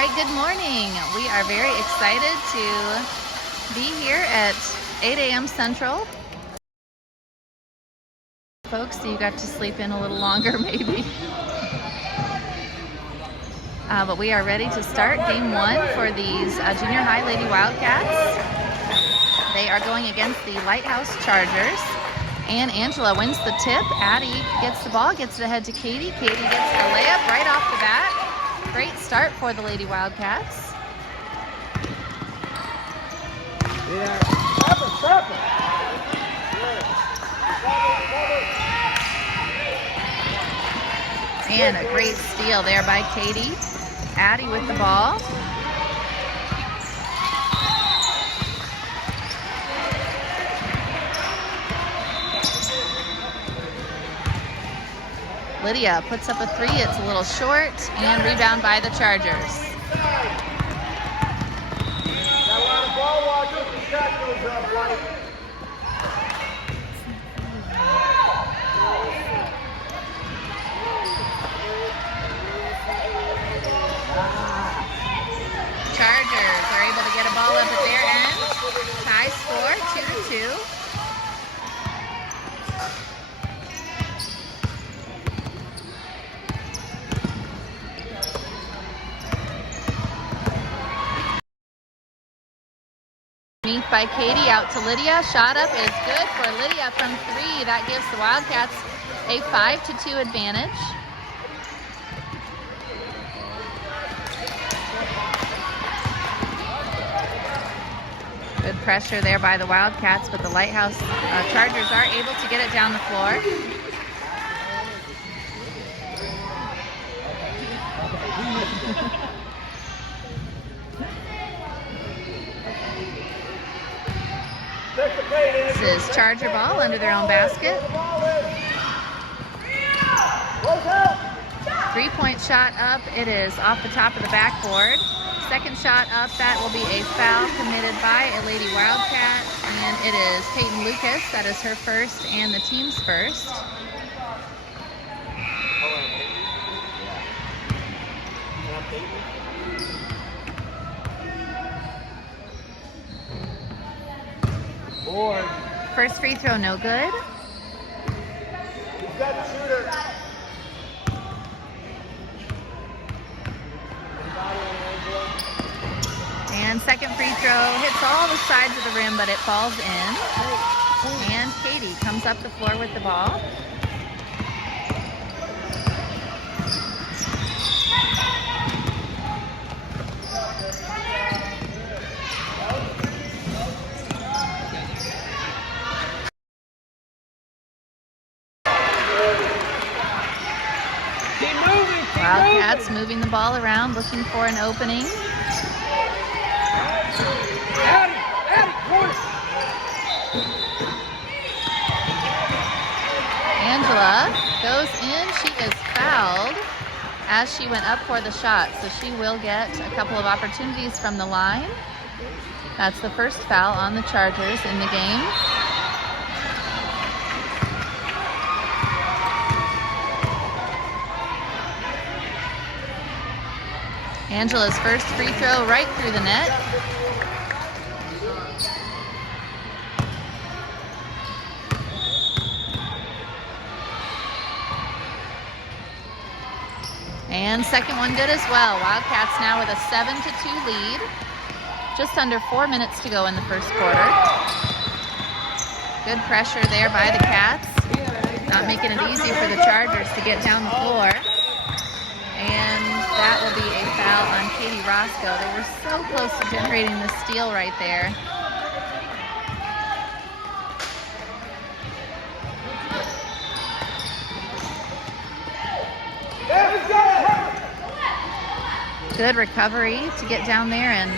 right, good morning. We are very excited to be here at 8 a.m. Central. Folks, so you got to sleep in a little longer maybe. But we are ready to start game one for these junior high Lady Wildcats. They are going against the Lighthouse Chargers. And Angela wins the tip. Addie gets the ball, gets it ahead to Katie. Katie gets the layup right off the bat. Great start for the Lady Wildcats. Yeah, stop it. And a great steal there by Katie. Addie with the ball. Lydia puts up a three. It's a little short, and rebound by the Chargers. Chargers are able to get a ball up at their end. Tie score, 2-2. By Katie out to Lydia. Shot up is good for Lydia from three. That gives the Wildcats a 5-2 advantage. Good pressure there by the Wildcats, but the Lighthouse Chargers are able to get it down the floor. This is Charger ball under their own basket. 3-point shot up. It is off the top of the backboard. Second shot up. That will be a foul committed by a Lady Wildcat. And it is Peyton Lucas. That is her first and the team's first. First free throw, no good. He's got the shooter. And second free throw hits all the sides of the rim, but it falls in. And Katie comes up the floor with the ball. Wildcats moving the ball around, looking for an opening. Angela goes in. She is fouled as she went up for the shot, so she will get a couple of opportunities from the line. That's the first foul on the Chargers in the game. Angela's first free throw right through the net. And second one good as well. Wildcats now with a 7-2 lead. Just under 4 minutes to go in the first quarter. Good pressure there by the Cats. Not making it easy for the Chargers to get down the floor. And that will be a foul on Katie Roscoe. They were so close to generating the steal right there. Good recovery to get down there and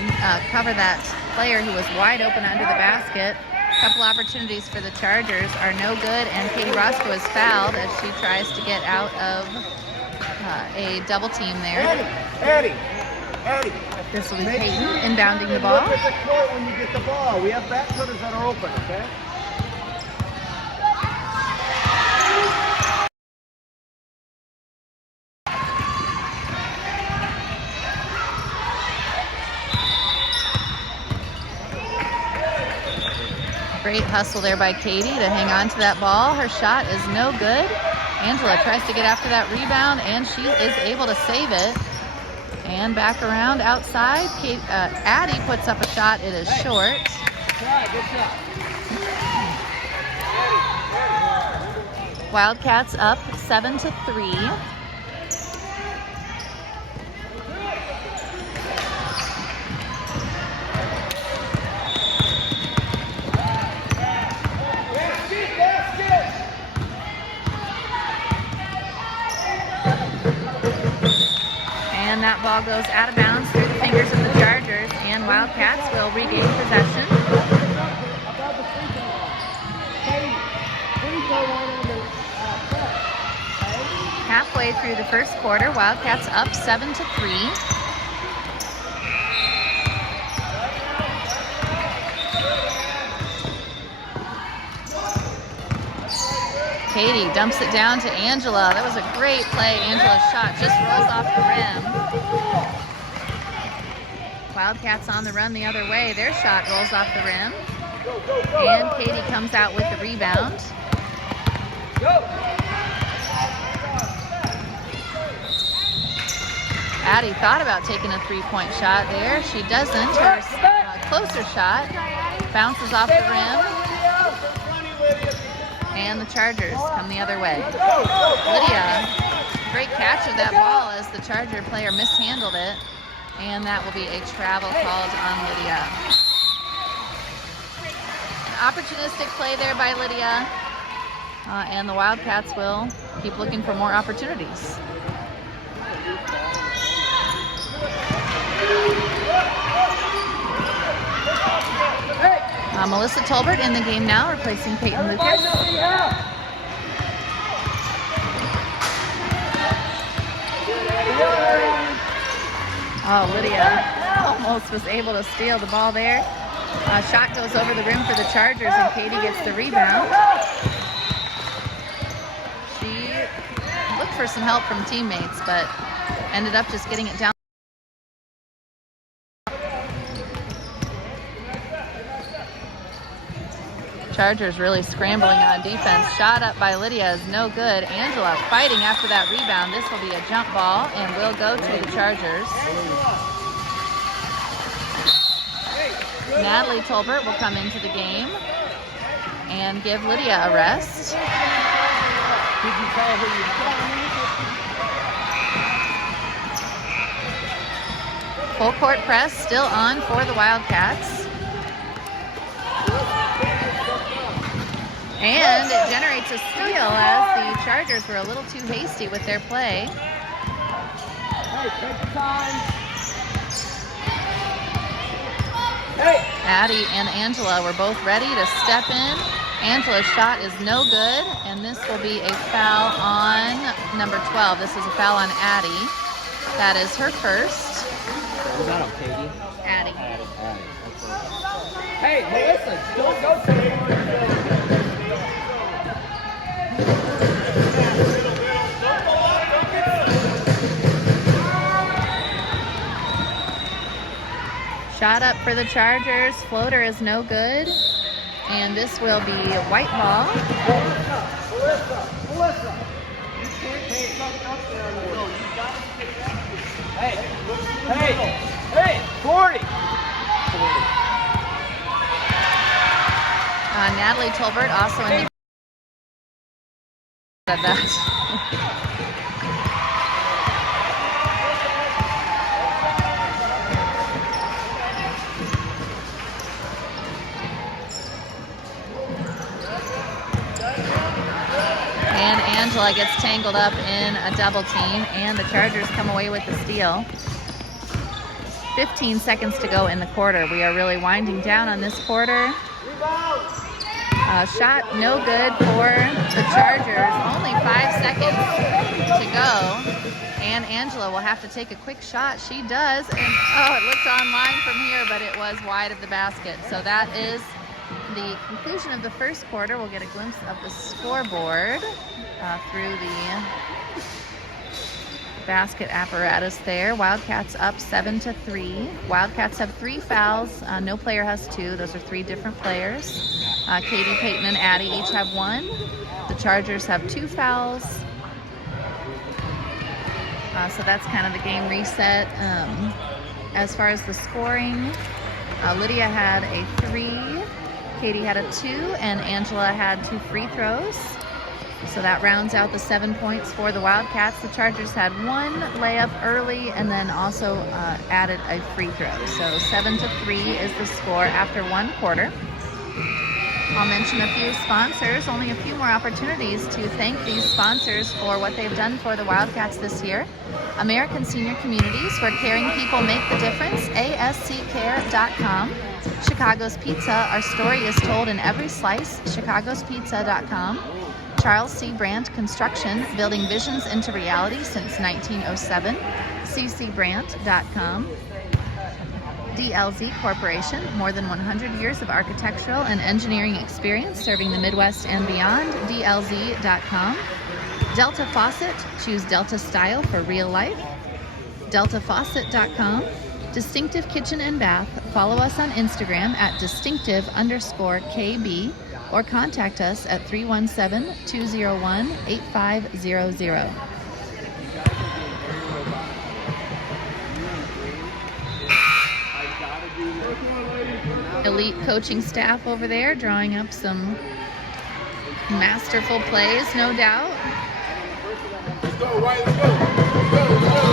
cover that player who was wide open under the basket. A couple opportunities for the Chargers are no good, and Katie Roscoe is fouled as she tries to get out of a double team there. Eddie. This will be Peyton inbounding the ball. Look at the court when you get the ball. We have backfooters that are open, okay? Great hustle there by Katie to hang on to that ball. Her shot is no good. Angela tries to get after that rebound, and she is able to save it. And back around outside, Addie puts up a shot. It is short. Good shot. Wildcats up 7-3. And that ball goes out of bounds through the fingers of the Chargers, and Wildcats will regain possession. Halfway through the first quarter, Wildcats up 7-3. Katie dumps it down to Angela. That was a great play. Angela's shot just rolls off the rim. Wildcats on the run the other way. Their shot rolls off the rim. And Katie comes out with the rebound. Addie thought about taking a three-point shot there. She doesn't. Her closer shot bounces off the rim. And the Chargers come the other way. Lydia, great catch of that ball as the Charger player mishandled it. And that will be a travel called on Lydia. An opportunistic play there by Lydia. And the Wildcats will keep looking for more opportunities. Melissa Tolbert in the game now, replacing Peyton Lucas. Oh, Lydia almost was able to steal the ball there. Shot goes over the rim for the Chargers, and Katie gets the rebound. She looked for some help from teammates, but ended up just getting it down. Chargers really scrambling on defense. Shot up by Lydia is no good. Angela fighting after that rebound. This will be a jump ball and will go to the Chargers. Natalie Tolbert will come into the game and give Lydia a rest. Did you tell her you Full court press still on for the Wildcats. And it generates a steal as the Chargers were a little too hasty with their play. Hey, take your time. Hey. Addie and Angela were both ready to step in. Angela's shot is no good, and this will be a foul on number 12. This is a foul on Addie. That is her first. Was that on Katie? Addie. Hey, Melissa, don't go to the Shot up for the Chargers. Floater is no good. And this will be a white ball. Melissa. You can't take something up there. No, you got to take that. Hey, 40. Natalie Tolbert also in the that. And Angela gets tangled up in a double team, and the Chargers come away with the steal. 15 seconds to go in the quarter. We are really winding down on this quarter. Shot no good for the Chargers. Only 5 seconds to go. And Angela will have to take a quick shot. She does. And it looked online from here, but it was wide of the basket. So that is the conclusion of the first quarter. We'll get a glimpse of the scoreboard through the basket apparatus there. Wildcats up 7-3. Wildcats have 3 fouls. No player has 2. Those are 3 different players. Katie, Peyton, and Addie each have 1. The Chargers have 2 fouls. So that's kind of the game reset. As far as the scoring, Lydia had a 3, Katie had a 2, and Angela had 2 free throws. So that rounds out the 7 points for the Wildcats. The Chargers had 1 layup early and then also added a free throw. So 7-3 is the score after 1 quarter. I'll mention a few sponsors, only a few more opportunities to thank these sponsors for what they've done for the Wildcats this year. American Senior Communities, where caring people make the difference, asccare.com. Chicago's Pizza, our story is told in every slice, chicagospizza.com. Charles C. Brandt Construction, building visions into reality since 1907, ccbrandt.com. DLZ Corporation, more than 100 years of architectural and engineering experience serving the Midwest and beyond, dlz.com. Delta Faucet, choose Delta style for real life, deltafaucet.com. Distinctive Kitchen and Bath, follow us on Instagram at distinctive_KB or contact us at 317-201-8500. Elite coaching staff over there drawing up some masterful plays, no doubt.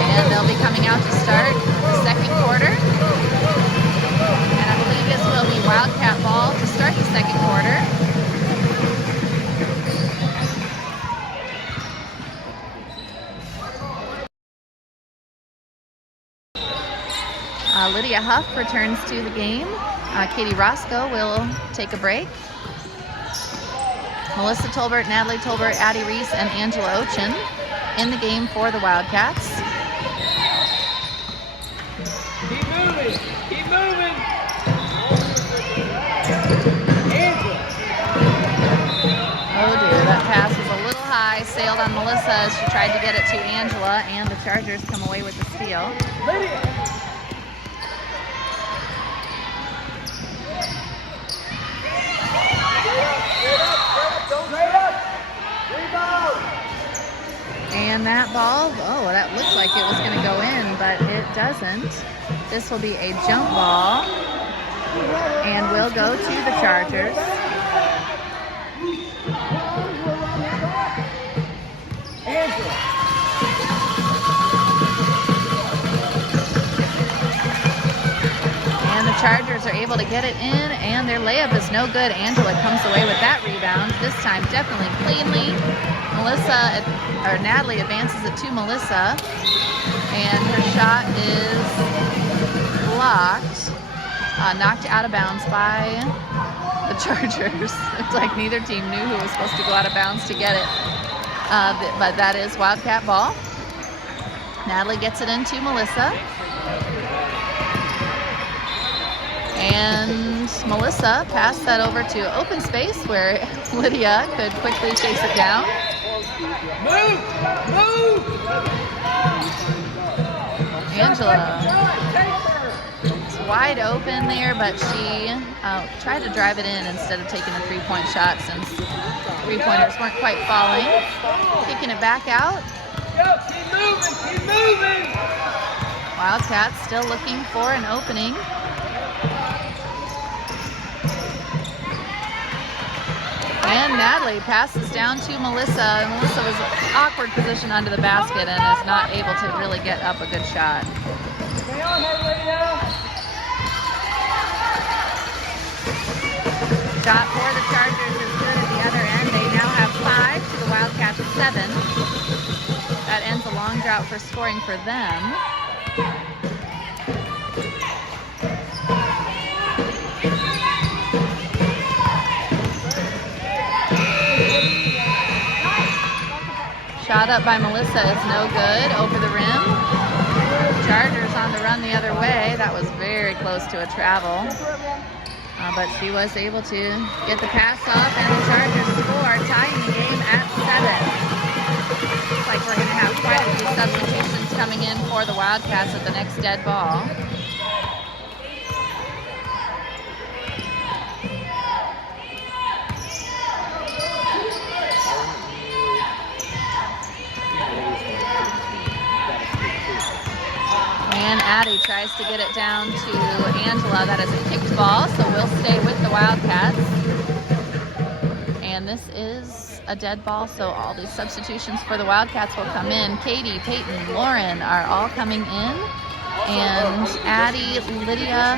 And they'll be coming out to start the second quarter. And I believe this will be Wildcat ball to start the second quarter. Lydia Huff returns to the game. Katie Roscoe will take a break. Melissa Tolbert, Natalie Tolbert, Addie Reese, and Angela Ochin in the game for the Wildcats. Keep moving. Keep moving. Oh dear, that pass was a little high. Sailed on Melissa as she tried to get it to Angela, and the Chargers come away with the steal. Lydia. And that ball, oh, that looked like it was going to go in, but it doesn't. This will be a jump ball, and will go to the Chargers. And the Chargers are able to get it in, and their layup is no good. Angela comes away with that rebound, this time definitely cleanly. Natalie advances it to Melissa, and her shot is blocked, knocked out of bounds by the Chargers. It's like neither team knew who was supposed to go out of bounds to get it, but that is Wildcat ball. Natalie gets it into Melissa, and Melissa passed that over to open space where Lydia could quickly chase it down. Move! Move! Angela, it's wide open there, but she tried to drive it in instead of taking a three-point shot since three-pointers weren't quite falling. Kicking it back out. Keep moving! Keep moving! Wildcats still looking for an opening. And Natalie passes down to Melissa. Melissa was in an awkward position under the basket and is not able to really get up a good shot. Stay on her, Lydia! Shot for the Chargers is good at the other end. They now have 5 to the Wildcats 7. That ends a long drought for scoring for them. Shot up by Melissa is no good, over the rim. Chargers on the run the other way. That was very close to a travel. But she was able to get the pass off, and the Chargers score, tying the game at 7. Looks like we're going to have quite a few substitutions coming in for the Wildcats at the next dead ball. And Addie tries to get it down to Angela. That is a kicked ball, so we'll stay with the Wildcats. And this is a dead ball, so all these substitutions for the Wildcats will come in. Katie, Peyton, Lauren are all coming in. And Addie, Lydia,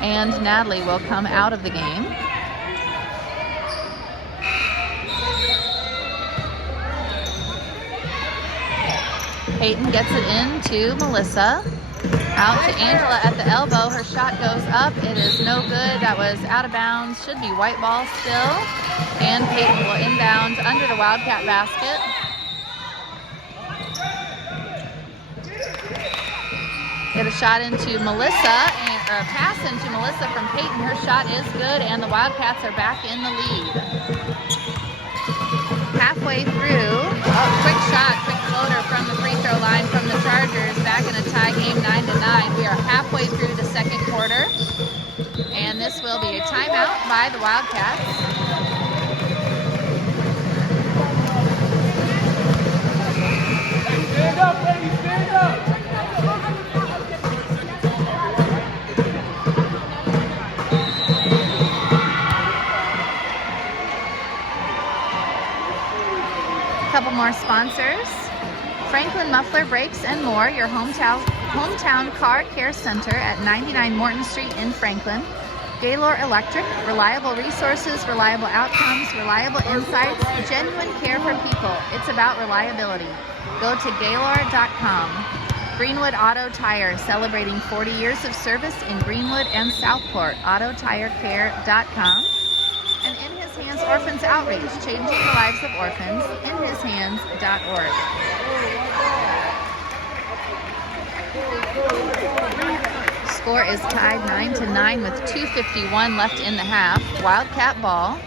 and Natalie will come out of the game. Peyton gets it into Melissa. Out to Angela at the elbow. Her shot goes up. It is no good. That was out of bounds. Should be white ball still. And Peyton will inbound under the Wildcat basket. Get a shot into Melissa, or a pass into Melissa from Peyton. Her shot is good, and the Wildcats are back in the lead. Halfway through, quick shot, quick floater from the free throw line from the Chargers. Back in a tie game, 9-9. We are halfway through the second quarter, and this will be a timeout by the Wildcats. Stand up, ladies, stand up! Couple more sponsors. Franklin Muffler Brakes and More, your hometown car care center at 99 Morton Street in Franklin. Gaylor Electric, reliable resources, reliable outcomes, reliable insights, genuine care for people. It's about reliability. Go to Gaylor.com. Greenwood Auto Tire, celebrating 40 years of service in Greenwood and Southport. AutoTireCare.com. And In His Hands Orphans Outreach, changing the lives of orphans. InHisHands.org. Score is tied 9-9 with 2:51 left in the half. Wildcat ball.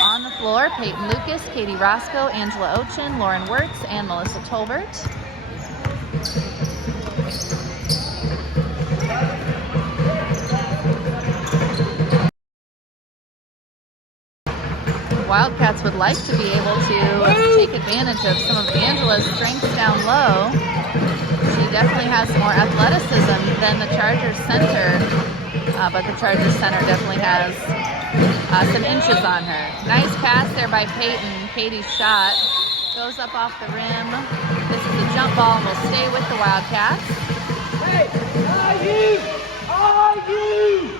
On the floor, Peyton Lucas, Katie Roscoe, Angela Ochin, Lauren Wirtz, and Melissa Tolbert. Wildcats would like to be able to take advantage of some of Angela's strengths down low. She definitely has more athleticism than the Chargers center, but the Chargers center definitely has some inches on her. Nice pass there by Peyton. Katie's shot goes up off the rim. This is a jump ball and will stay with the Wildcats. Hey, are you?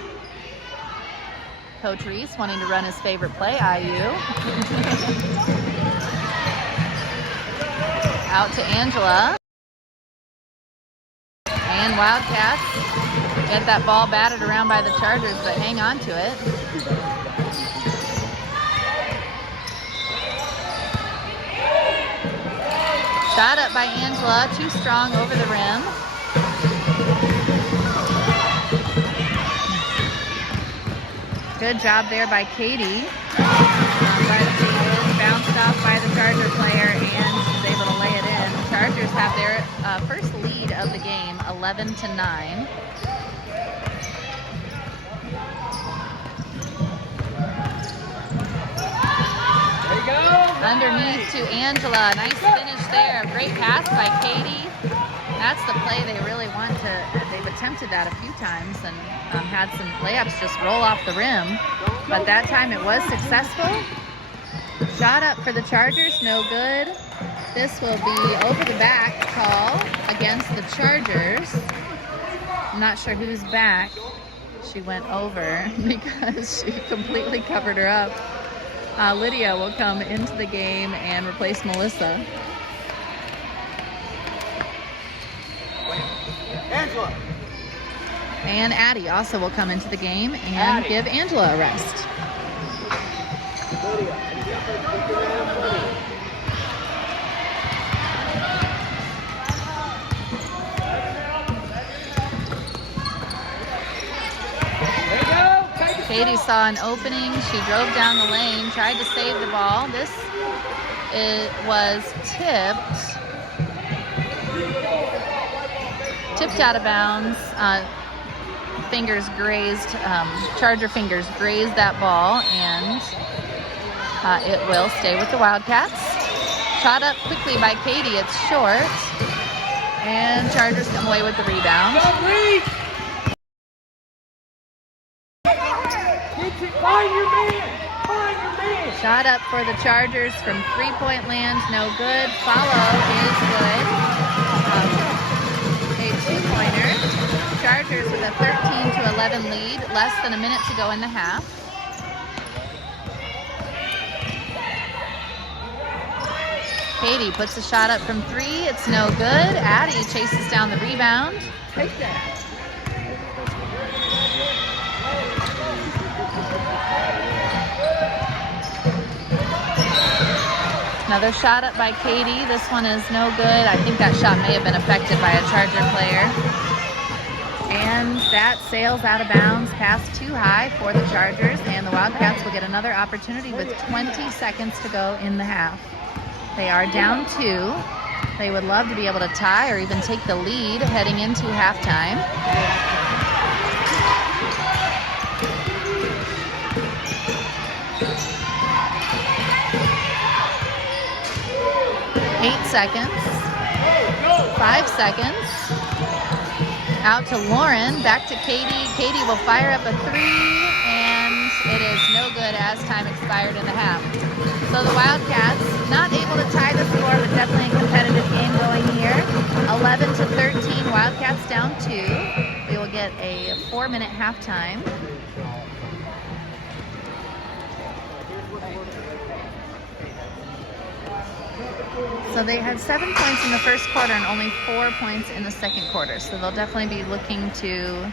Coach Reese wanting to run his favorite play, IU. Out to Angela. And Wildcats get that ball batted around by the Chargers, but hang on to it. Shot up by Angela, too strong over the rim. Good job there by Katie. But she is bounced off by the Charger player and is able to lay it in. The Chargers have their first lead of the game, 11-9. There you go. Underneath to Angela. Nice finish there. Great pass by Katie. That's the play they really want to. They've attempted that a few times and had some layups just roll off the rim. But that time it was successful. Shot up for the Chargers, no good. This will be over the back call against the Chargers. I'm not sure who's back. She went over because she completely covered her up. Lydia will come into the game and replace Melissa. Angela. And Addie also will come into the game and give Angela a rest. Katie saw an opening. She drove down the lane, tried to save the ball. This was tipped out of bounds. Fingers grazed, Charger fingers grazed that ball, and it will stay with the Wildcats. Shot up quickly by Katie, it's short. And Chargers come away with the rebound. Find your man! Find your man! Shot up for the Chargers from three-point land, no good. Follow is good. A two-pointer. Chargers with a 13-11 lead, less than a minute to go in the half. Katie puts the shot up from three. It's no good. Addie chases down the rebound. Take that. Another shot up by Katie. This one is no good. I think that shot may have been affected by a Charger player. And that sails out of bounds, pass too high for the Chargers, and the Wildcats will get another opportunity with 20 seconds to go in the half. They are down 2. They would love to be able to tie or even take the lead heading into halftime. Eight seconds. 5 seconds. Out to Lauren, back to Katie. Katie will fire up a 3, and it is no good as time expired in the half. So the Wildcats not able to tie the score, but definitely a competitive game going here. 11-13, Wildcats down 2. We will get a 4-minute halftime. So they had 7 points in the first quarter and only 4 points in the second quarter. So they'll definitely be looking to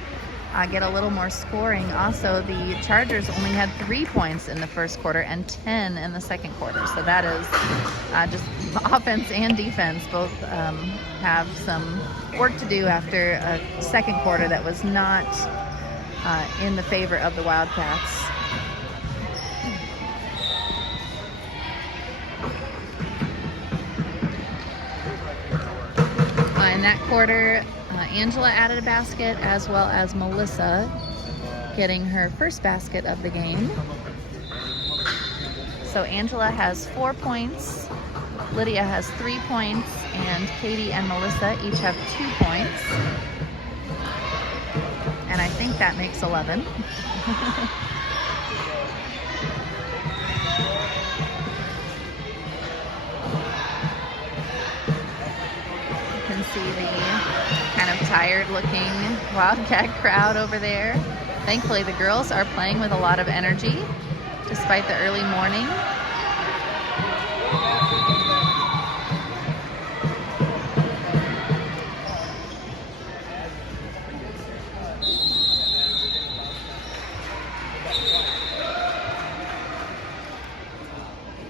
get a little more scoring. Also, the Chargers only had 3 points in the first quarter and 10 in the second quarter. So that is just offense and defense both have some work to do after a second quarter that was not in the favor of the Wildcats. In that quarter, Angela added a basket, as well as Melissa getting her first basket of the game. So Angela has 4 points, Lydia has 3 points, and Katie and Melissa each have 2 points. And I think that makes 11. See the kind of tired looking Wildcat crowd over there. Thankfully the girls are playing with a lot of energy despite the early morning.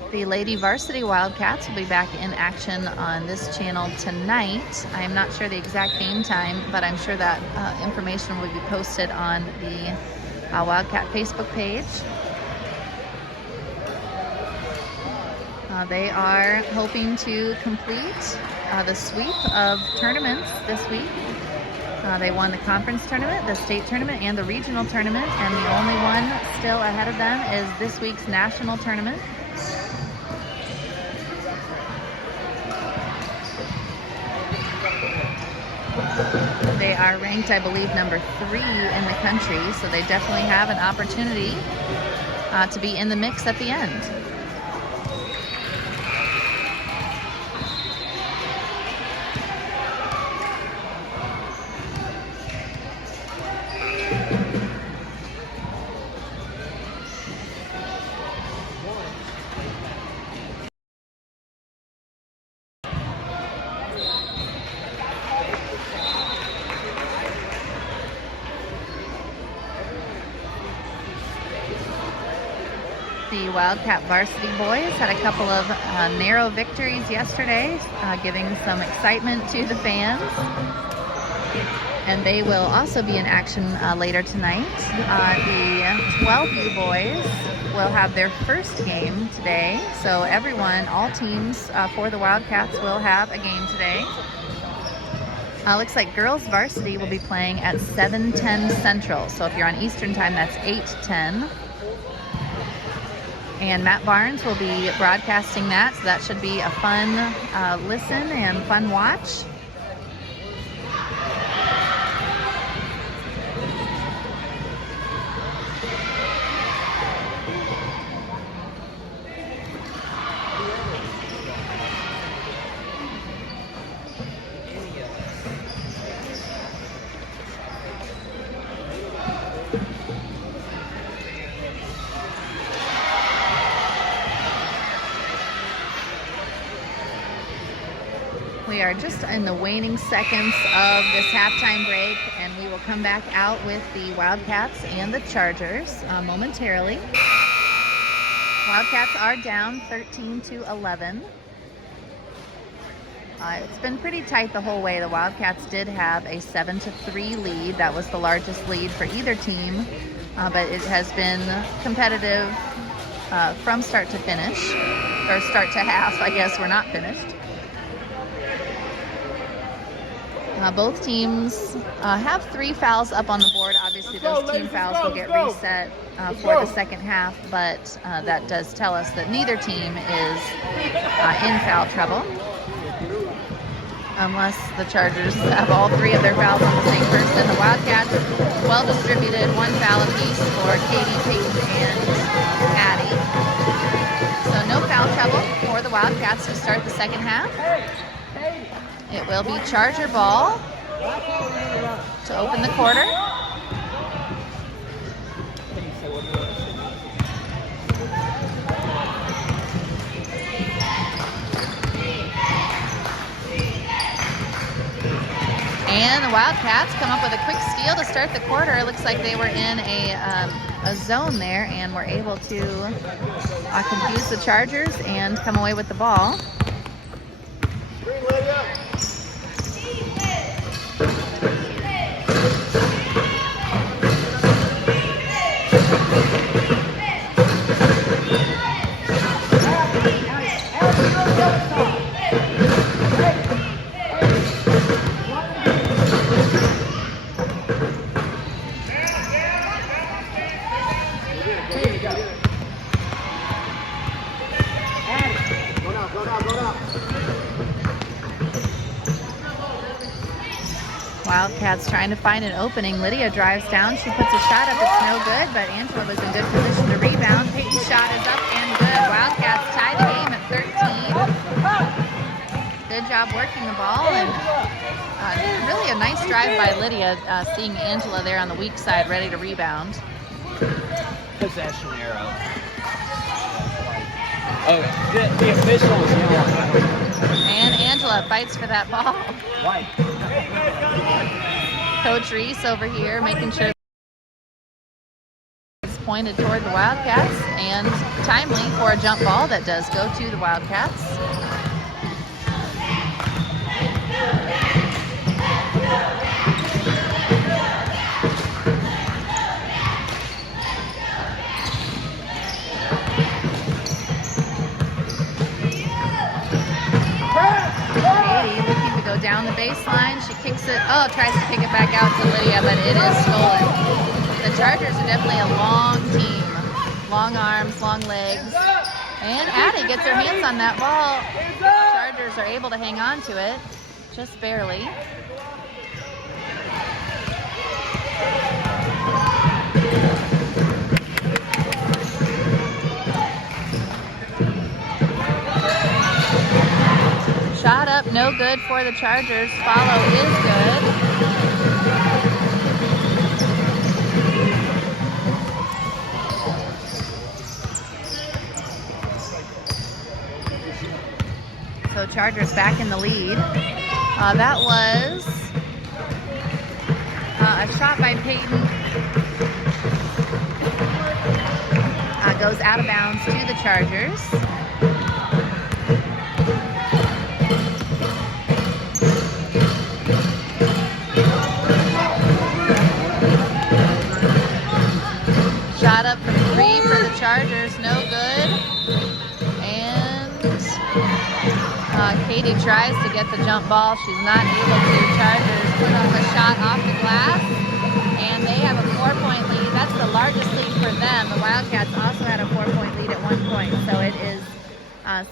The Lady Varsity Wildcats will be back in action on this channel tonight. I am not sure the exact game time, but I'm sure that information will be posted on the Wildcat Facebook page. They are hoping to complete the sweep of tournaments this week. They won the conference tournament, the state tournament, and the regional tournament, and the only one still ahead of them is this week's national tournament. They are ranked, I believe, number 3 in the country, so they definitely have an opportunity to be in the mix at the end. The Wildcat varsity boys had a couple of narrow victories yesterday, giving some excitement to the fans. And they will also be in action later tonight. The 12U boys will have their first game today. So everyone, all teams for the Wildcats will have a game today. Looks like girls varsity will be playing at 7:10 Central. So if you're on Eastern time, that's 8:10. And Matt Barnes will be broadcasting that, so that should be a fun listen and fun watch. are just in the waning seconds of this halftime break, and we will come back out with the Wildcats and the Chargers momentarily. Wildcats are down 13-11. It's been pretty tight the whole way. The Wildcats did have a 7-3 lead. That was the largest lead for either team, but it has been competitive from start to finish, or start to half, I guess. We're not finished. Both teams have 3 fouls up on the board. Obviously, those team fouls will get reset for the second half, but that does tell us that neither team is in foul trouble, unless the Chargers have all 3 of their fouls on the same person. The Wildcats, well distributed, 1 foul apiece for Katie, Peyton, and Addie. So no foul trouble for the Wildcats to start the second half. It will be Charger ball to open the quarter. And the Wildcats come up with a quick steal to start the quarter. It looks like they were in a zone there and were able to confuse the Chargers and come away with the ball. Wildcats trying to find an opening. Lydia drives down. She puts a shot up. It's no good, but Angela was in good position to rebound. Peyton's shot is up and good. Wildcats tie the game at 13. Good job working the ball, and really a nice drive by Lydia, seeing Angela there on the weak side ready to rebound. Possession arrow. Oh, the official is yelling. And Angela fights for that ball. White. Coach Reese over here making sure it's pointed toward the Wildcats, and timely for a jump ball that does go to the Wildcats. Down the baseline, she kicks it, tries to kick it back out to Lydia, but it is stolen. The Chargers are definitely a long team. Long arms, long legs. And Addie gets her hands on that ball. The Chargers are able to hang on to it, just barely. Shot up, no good for the Chargers. Follow is good. So Chargers back in the lead. That was a shot by Peyton. Goes out of bounds to the Chargers. Shot up from 3 for the Chargers, no good. And Katie tries to get the jump ball. She's not able to. Chargers put up a shot off the glass, and they have a 4-point lead. That's the largest lead for them. The Wildcats also had a 4-point lead at one point, so it is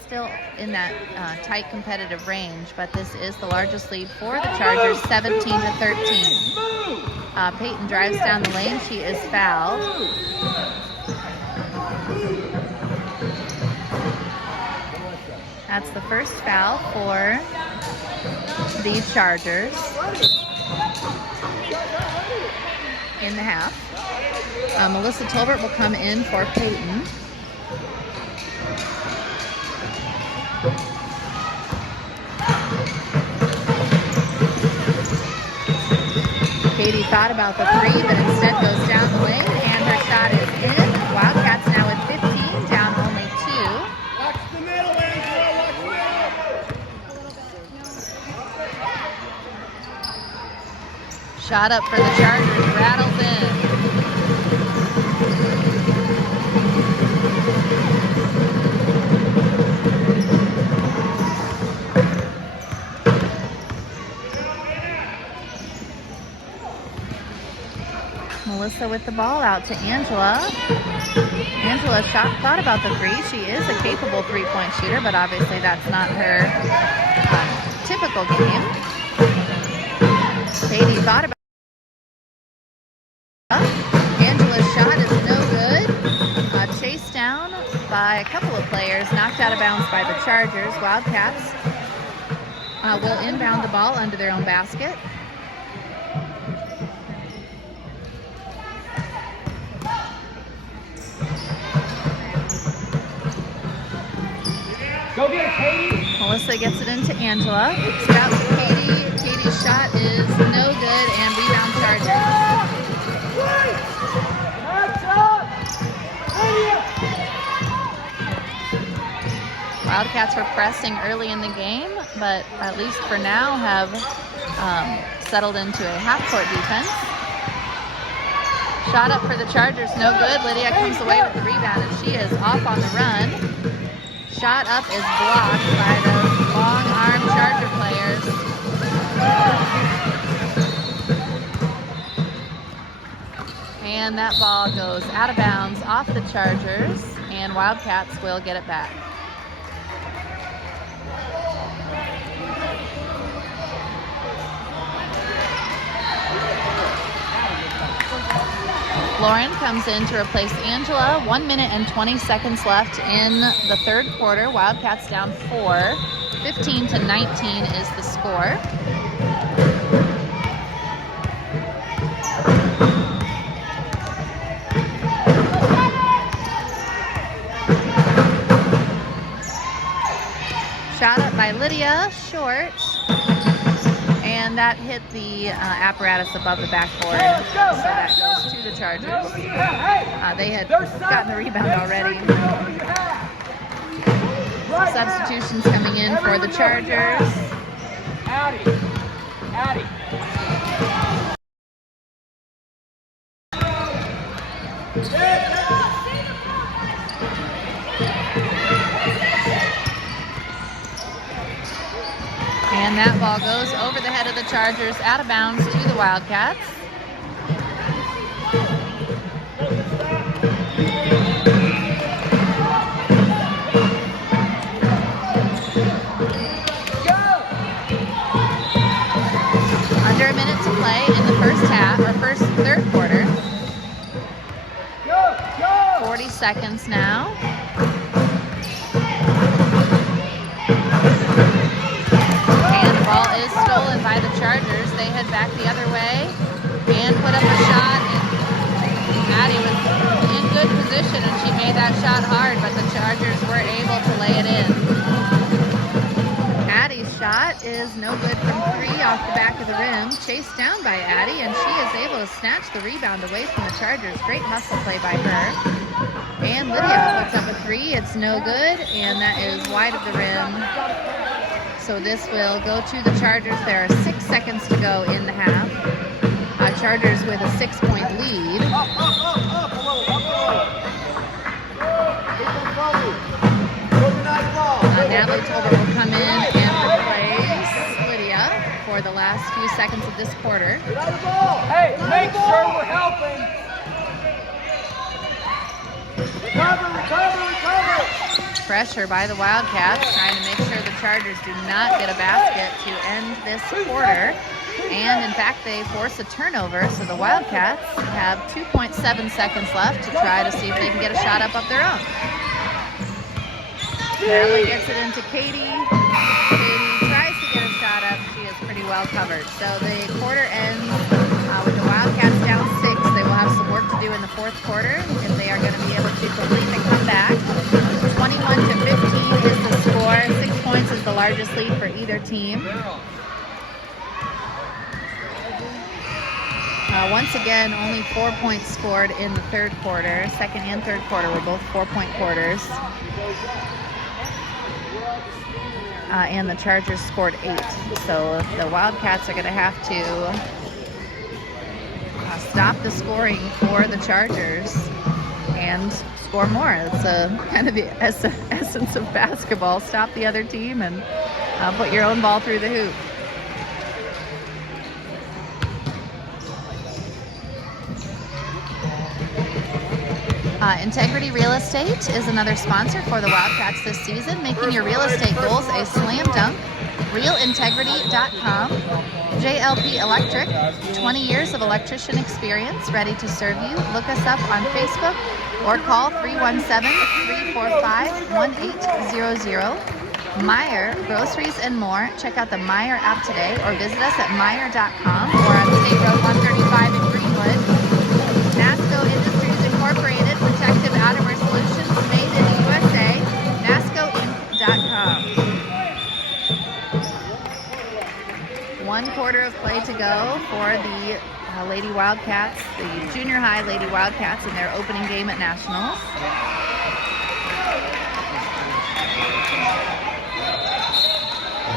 still in that tight competitive range, but this is the largest lead for the Chargers, 17-13. Peyton drives down the lane. She is fouled. That's the first foul for the Chargers in the half. Melissa Tolbert will come in for Peyton. Katie thought about the three, but instead goes down the lane, and her shot is in. Wildcats now with 15, down only 2. Watch the middle, Angela. Watch the middle. Shot up for the Chargers, rattles in. Melissa with the ball out to Angela. Angela thought about the three. She is a capable three-point shooter, but obviously that's not her typical game. Katie thought about Angela's shot is no good. Chased down by a couple of players, knocked out of bounds by the Chargers. Wildcats will inbound the ball under their own basket. Go get it, Katie. Melissa gets it into Angela. It's out to Katie. Katie's shot is no good, and rebound Chargers. Wildcats were pressing early in the game, but at least for now have settled into a half-court defense. Shot up for the Chargers, no good. Lydia comes away with the rebound, and she is off on the run. Shot up is blocked by those long-arm Charger players. And that ball goes out of bounds off the Chargers, and Wildcats will get it back. Lauren comes in to replace Angela. 1 minute and 20 seconds left in the third quarter. Wildcats down 4. 15-19 is the score. Shot up by Lydia, short. And that hit the apparatus above the backboard, so that goes to the Chargers. They had gotten the rebound already. Some substitutions coming in for the Chargers. And that ball goes over the head of the Chargers, out of bounds to the Wildcats. Under a minute to play in the third quarter. 40 seconds now. Ball is stolen by the Chargers. They head back the other way and put up a shot. And Addie was in good position and she made that shot hard, but the Chargers were able to lay it in. Addie's shot is no good from 3 off the back of the rim. Chased down by Addie, and she is able to snatch the rebound away from the Chargers. Great muscle play by her. And Lydia puts up a 3. It's no good, and that is wide of the rim. So this will go to the Chargers. There are 6 seconds to go in the half. Chargers with a 6-point lead. Natalie Tolbert will come in and replace Lydia for the last few seconds of this quarter. Hey, make sure we're helping. Recover. Pressure by the Wildcats, trying to make sure the Chargers do not get a basket to end this quarter. And in fact, they force a turnover, so the Wildcats have 2.7 seconds left to try to see if they can get a shot up of their own. Natalie gets it into Katie. Katie tries to get a shot up. She is pretty well covered. So the quarter ends with the Wildcats down 6. They will have some work to do in the fourth quarter if they are going to be able to complete the comeback. 21-15 is the score. 6 points is the largest lead for either team. Once again, only 4 points scored in the third quarter. Second and third quarter were both 4-point quarters. And the Chargers scored 8. So the Wildcats are going to have to stop the scoring for the Chargers and score more. It's kind of the essence of basketball. Stop the other team and put your own ball through the hoop. Integrity Real Estate is another sponsor for the Wildcats this season, making your real estate goals a slam dunk. RealIntegrity.com. JLP Electric, 20 years of electrician experience, ready to serve you. Look us up on Facebook or call 317-345-1800. Meyer Groceries and More. Check out the Meyer app today or visit us at Meyer.com or on State Road 135 in Greenwood. NASCO Industries Incorporated, protective outerwear solutions made in the USA. NASCOinc.com. 1 quarter of play to go for the Lady Wildcats, the junior high Lady Wildcats in their opening game at Nationals.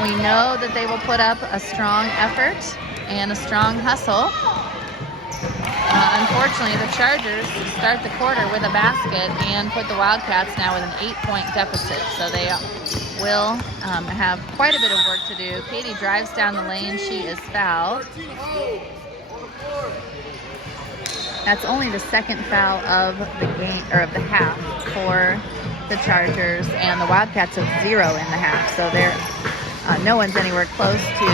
We know that they will put up a strong effort and a strong hustle. Unfortunately, the Chargers start the quarter with a basket and put the Wildcats now with an 8-point deficit. So they will have quite a bit of work to do. Katie drives down the lane. She is fouled. That's only the second foul of the game or of the half for the Chargers, and the Wildcats have 0 in the half. So they're no one's anywhere close to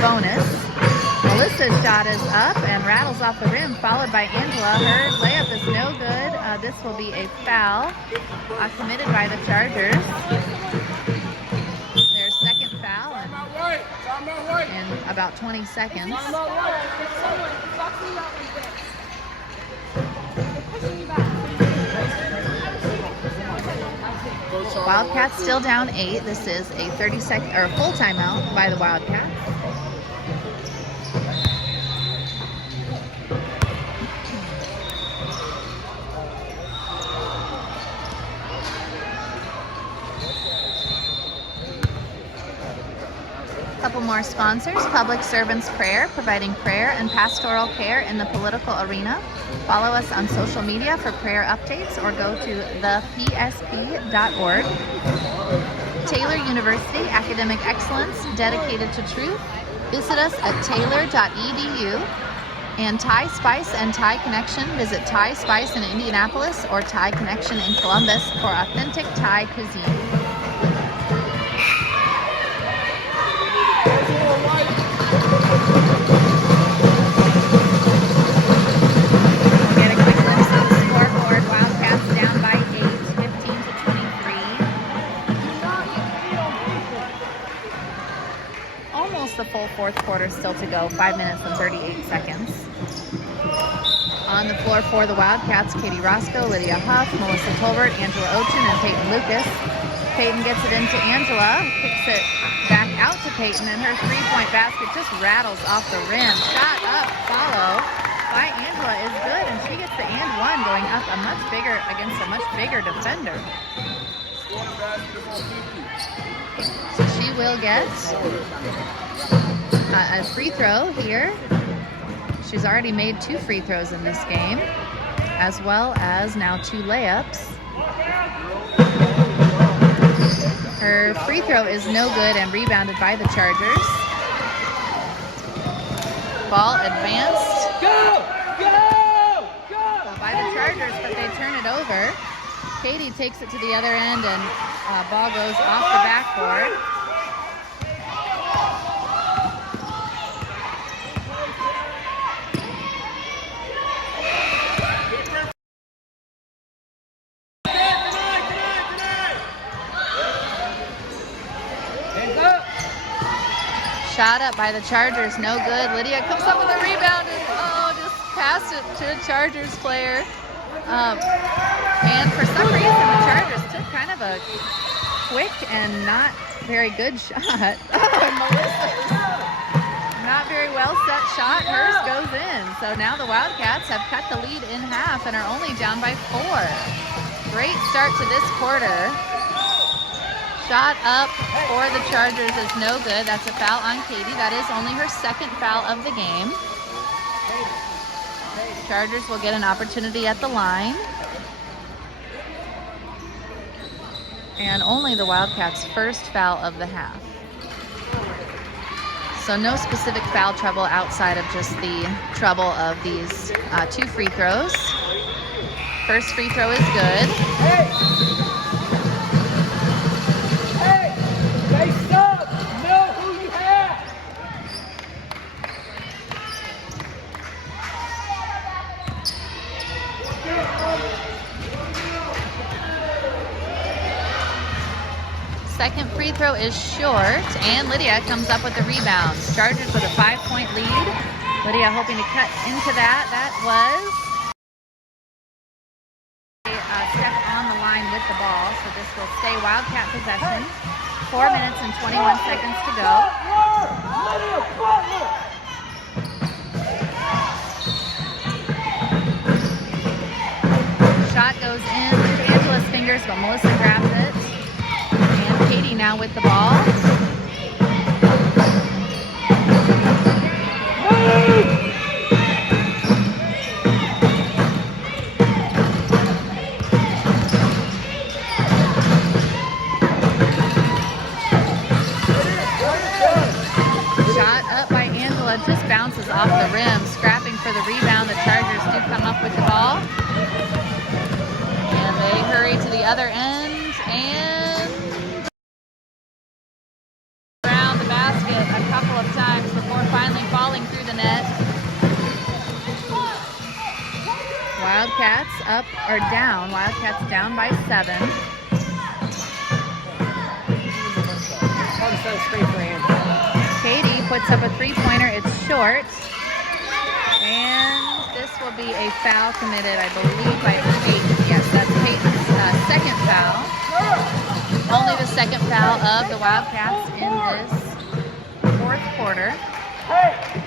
bonus. Melissa's shot is up and rattles off the rim, followed by Angela. Her layup is no good. This will be a foul committed by the Chargers. Their second foul in about 20 seconds. Wildcats still down 8. This is a 30-second or a full timeout by the Wildcats. Couple more sponsors. Public Servants Prayer, providing prayer and pastoral care in the political arena. Follow us on social media for prayer updates or go to thepsp.org. Taylor University, academic excellence dedicated to truth. Visit us at taylor.edu. And Thai Spice and Thai Connection. Visit Thai Spice in Indianapolis or Thai Connection in Columbus for authentic Thai cuisine. Get a quick glimpse of the scoreboard. Wildcats down by 8, 15-23. Almost the full fourth quarter still to go. 5 minutes and 38 seconds. On the floor for the Wildcats, Katie Roscoe, Lydia Huff, Melissa Tolbert, Angela Ochin, and Peyton Lucas. Peyton gets it into Angela, kicks it back out to Peyton, and her three-point basket just rattles off the rim. Shot up, follow by Angela is good, and she gets the and one going up against a much bigger defender. So she will get a free throw here. She's already made 2 free throws in this game, as well as now 2 layups. Her free throw is no good and rebounded by the Chargers. Ball advanced. Go! By the Chargers, but they turn it over. Katie takes it to the other end and ball goes off the backboard. Shot up by the Chargers, no good. Lydia comes up with a rebound and just passed it to a Chargers player. And for some reason, the Chargers took kind of a quick and not very good shot. Oh, and Melissa is not very well set shot. Hers goes in. So now the Wildcats have cut the lead in half and are only down by 4. Great start to this quarter. Shot up for the Chargers is no good. That's a foul on Katie. That is only her second foul of the game. Chargers will get an opportunity at the line. And only the Wildcats' first foul of the half. So no specific foul trouble outside of just the trouble of these 2 free throws. First free throw is good. Hey, they suck. Know who you have. Second free throw is short, and Lydia comes up with the rebound. Chargers with a 5-point lead. Lydia hoping to cut into that. That was a step on the line with the ball, so this will stay Wildcat possession. 4 minutes and 21 seconds to go. Shot goes in through Angela's fingers, but Melissa grabs it. And Katie now with the ball. Shot up by Angela, just bounces off the rim, scrapping for the rebound. The Chargers do come up with the ball. And they hurry to the other end and around the basket a couple of times before finally falling through the net. Wildcats up or down. Wildcats down by 7. Katie puts up a 3-pointer. It's short. And this will be a foul committed, I believe, by Peyton. Yes, that's Peyton's second foul. Only the second foul of the Wildcats in this 4th quarter.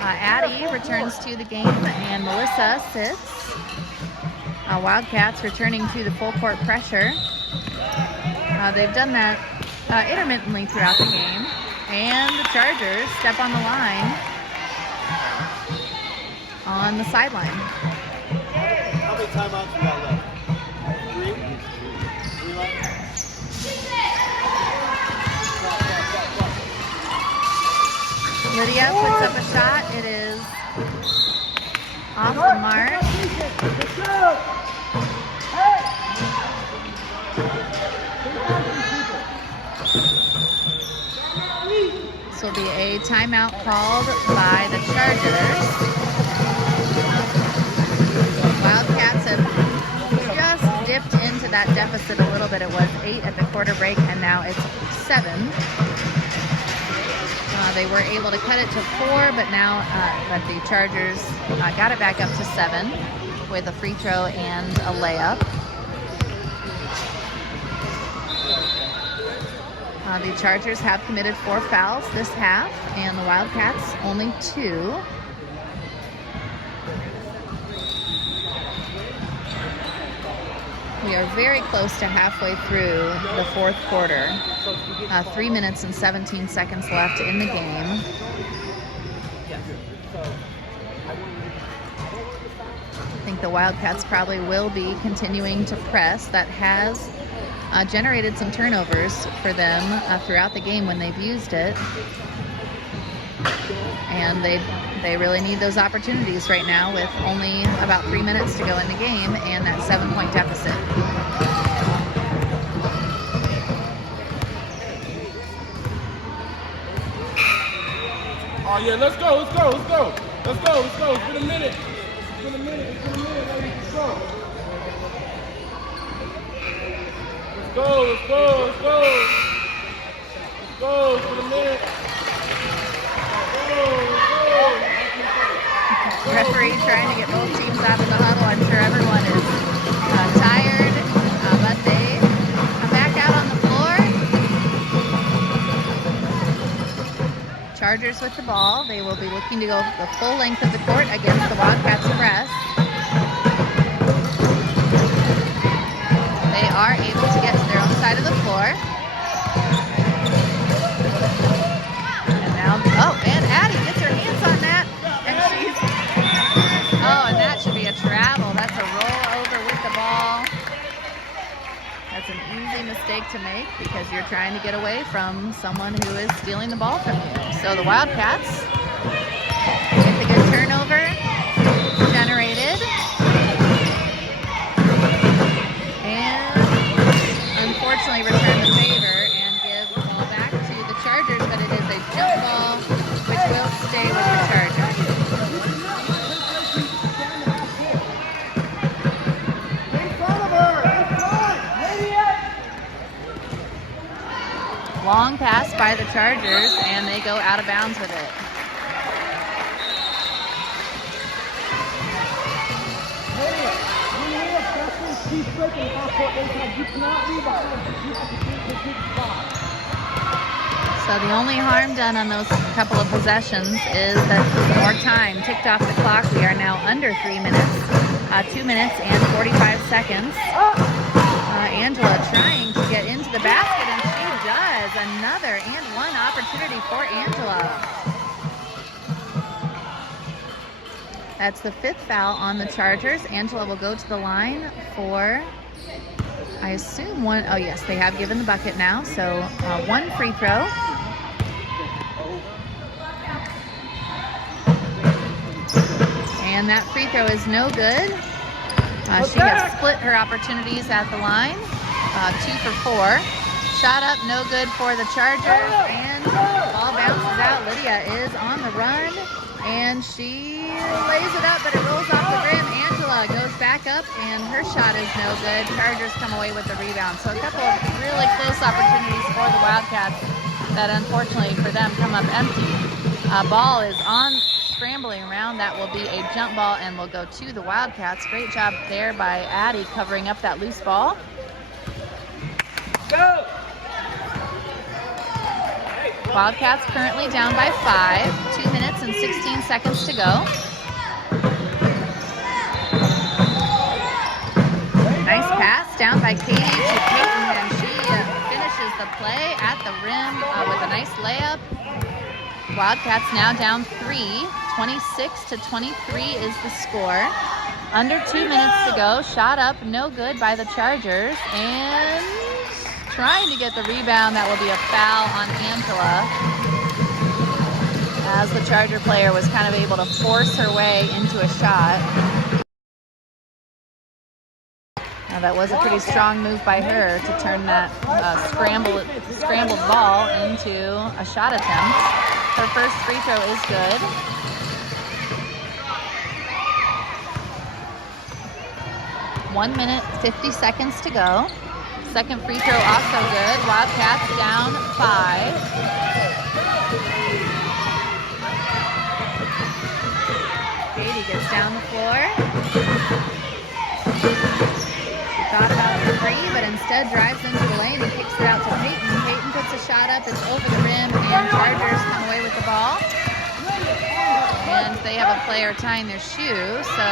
Addie returns to the game, and Melissa sits. Wildcats returning to the full court pressure. They've done that intermittently throughout the game. And the Chargers step on the line on the sideline. How many timeouts you got left? 3? 3 left? Lydia puts up a shot. It is off the mark. This will be a timeout called by the Chargers. Wildcats have just dipped into that deficit a little bit. It was 8 at the quarter break, and now it's 7. They were able to cut it to 4, but now but the Chargers got it back up to 7 with a free throw and a layup. The Chargers have committed 4 fouls this half, and the Wildcats only 2. We are very close to halfway through the 4th quarter. 3 minutes and 17 seconds left in the game. I think the Wildcats probably will be continuing to press. That has generated some turnovers for them throughout the game when they've used it. And they really need those opportunities right now with only about 3 minutes to go in the game and that 7-point deficit. Oh yeah, let's go, let's go, let's go. Let's go, let's go. It's been a minute. It's been a minute, it's been a minute, ladies. Let's go. Let's go, let's go, let's go. Let's go, it's been a minute. Referee trying to get both teams out of the huddle. I'm sure everyone is tired, but they come back out on the floor. Chargers with the ball. They will be looking to go the full length of the court against the Wildcats press. They are able to get to their own side of the floor. And now, and Addie gets her hands on that. And and that should be a travel. That's a roll over with the ball. That's an easy mistake to make because you're trying to get away from someone who is stealing the ball from you. So the Wildcats get the good turnover generated. And unfortunately return the favor and give the ball back to the Chargers, but it is a jump ball which will stay with the Chargers. Long pass by the Chargers, and they go out of bounds with it. So the only harm done on those couple of possessions is that more time ticked off the clock. We are now under 3 minutes, 2 minutes and 45 seconds. Angela trying to get into the basket, and she does. Another and one opportunity for Angela. That's the 5th foul on the Chargers. Angela will go to the line for, I assume, one. Oh yes, they have given the bucket now. So one free throw. And that free throw is no good. She has split her opportunities at the line, 2 for 4. Shot up, no good for the Chargers, and ball bounces out. Lydia is on the run, and she lays it up, but it rolls off the rim. Angela goes back up, and her shot is no good. Chargers come away with the rebound. So a couple of really close opportunities for the Wildcats that unfortunately for them come up empty. Ball is on. Scrambling around, that will be a jump ball and will go to the Wildcats. Great job there by Addie covering up that loose ball. Go! Wildcats currently down by 5, 2 minutes and 16 seconds to go. Nice pass down by Katie to Peyton, and she finishes the play at the rim with a nice layup. Wildcats now down 3, 26-23 is the score. Under 2 minutes to go. Shot up, no good by the Chargers. And trying to get the rebound. That will be a foul on Angela, as the Charger player was kind of able to force her way into a shot. Now that was a pretty strong move by her to turn that scrambled ball into a shot attempt. Her first free throw is good. One minute, 50 seconds to go. Second free throw also good. Wildcats down 5. Katie gets down the floor. She thought about the 3, but instead drives into the lane and kicks it out to Peyton. Peyton puts a shot up. It's over the rim, and Chargers come away with the ball. And they have a player tying their shoe, so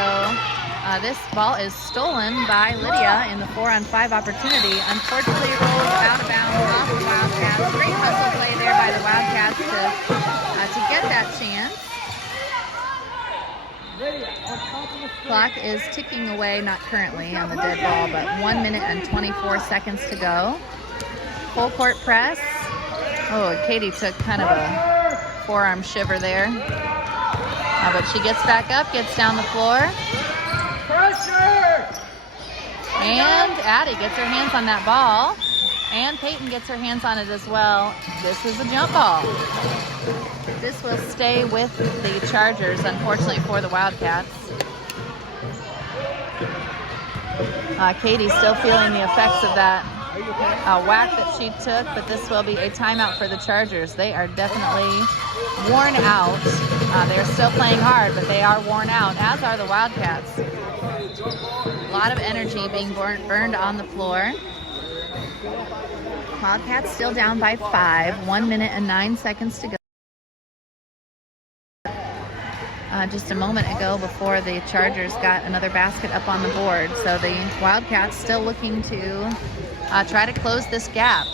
this ball is stolen by Lydia in the 4-on-5 opportunity. Unfortunately, it rolls out of bounds off the Wildcats. Great hustle play there by the Wildcats to get that chance. Clock is ticking away, not currently on the dead ball, but 1 minute and 24 seconds to go. Full court press. Oh, Katie took kind of a forearm shiver there. But she gets back up, gets down the floor. Pressure! And Addie gets her hands on that ball. And Peyton gets her hands on it as well. This is a jump ball. This will stay with the Chargers, unfortunately for the Wildcats. Katie's still feeling the effects of that whack that she took, but this will be a timeout for the Chargers. They are definitely worn out. They're still playing hard, but they are worn out, as are the Wildcats. A lot of energy being burned on the floor. Wildcats still down by 5, 1 minute and 9 seconds to go. just a moment ago before the Chargers got another basket up on the board. So the Wildcats still looking to try to close this gap.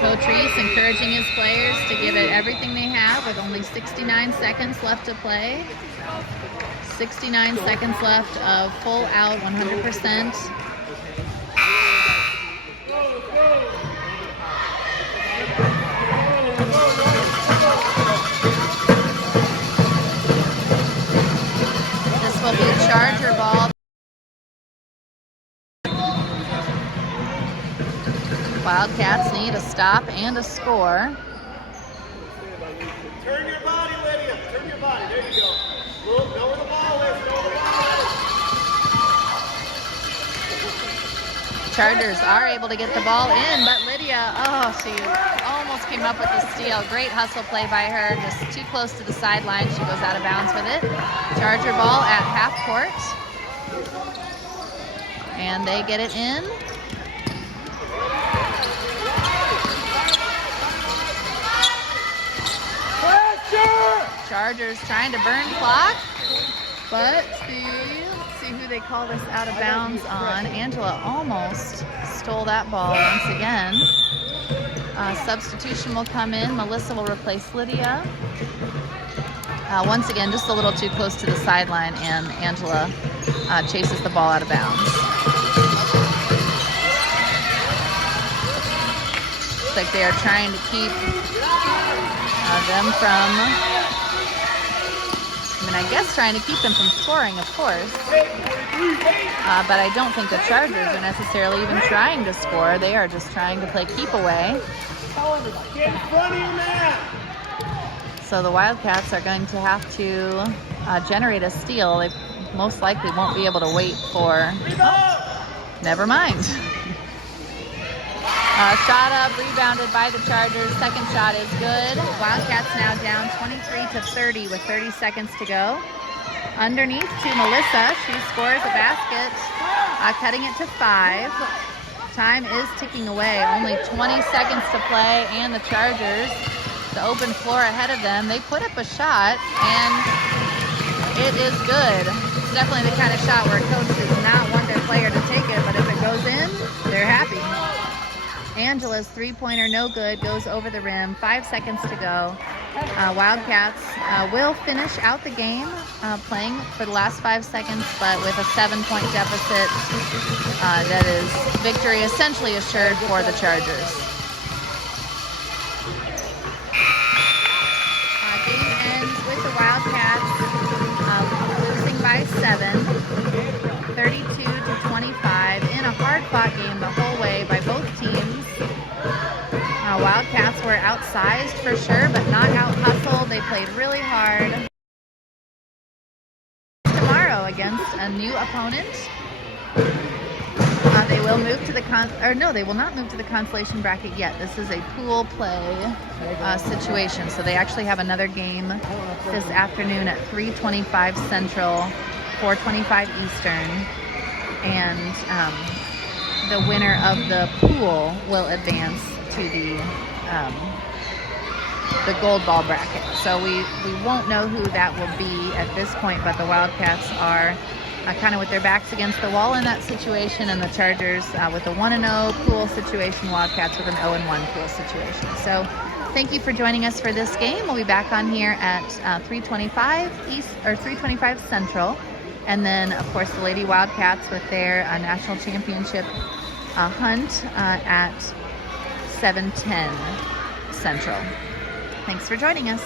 Coach Reese encouraging his players to give it everything they have with only 69 seconds left to play. 69 seconds left of full out 100%. This will be a Charger ball. Wildcats need a stop and a score. Turn your body, Lydia. Turn your body. There you go. Look, know where the ball is. Know where the ball is. Chargers are able to get the ball in, but Lydia, oh, she almost came up with the steal. Great hustle play by her, just too close to the sideline. She goes out of bounds with it. Charger ball at half court. And they get it in. Chargers trying to burn clock, but let's see who they call this out of bounds on. Angela almost stole that ball once again. Substitution will come in. Melissa will replace Lydia. Once again, just a little too close to the sideline, and Angela chases the ball out of bounds. Looks like they are trying to keep them from... I guess trying to keep them from scoring, of course. But I don't think the Chargers are necessarily even trying to score. They are just trying to play keep away. So the Wildcats are going to have to generate a steal. They most likely won't be able to wait for... Oh, never mind. Shot up, rebounded by the Chargers. Second shot is good. Wildcats now down 23-30 with 30 seconds to go. Underneath to Melissa. She scores a basket, cutting it to 5. Time is ticking away. Only 20 seconds to play, and the Chargers, the open floor ahead of them, they put up a shot, and it is good. It's definitely the kind of shot where a coach does not want their player to take it, but if it goes in, they're happy. Angela's three-pointer no good, goes over the rim. 5 seconds to go. Wildcats will finish out the game playing for the last 5 seconds, but with a 7-point deficit, that is victory essentially assured for the Chargers. Game ends with the Wildcats losing by 7, 32-25, in a hard-fought game the whole way by both teams. Wildcats were outsized for sure, but not out-hustled. They played really hard. Tomorrow against a new opponent. They will move to the they will not move to the consolation bracket yet. This is a pool play situation, so they actually have another game this afternoon at 3:25 Central, 4:25 Eastern, and the winner of the pool will advance to the gold ball bracket. So we won't know who that will be at this point, but the Wildcats are kind of with their backs against the wall in that situation, and the Chargers with a 1-0 pool situation, Wildcats with an 0-1 pool situation. So thank you for joining us for this game. We'll be back on here at 3:25 East or 3:25 Central, and then of course the Lady Wildcats with their national championship hunt at 7:10 Central. Thanks for joining us.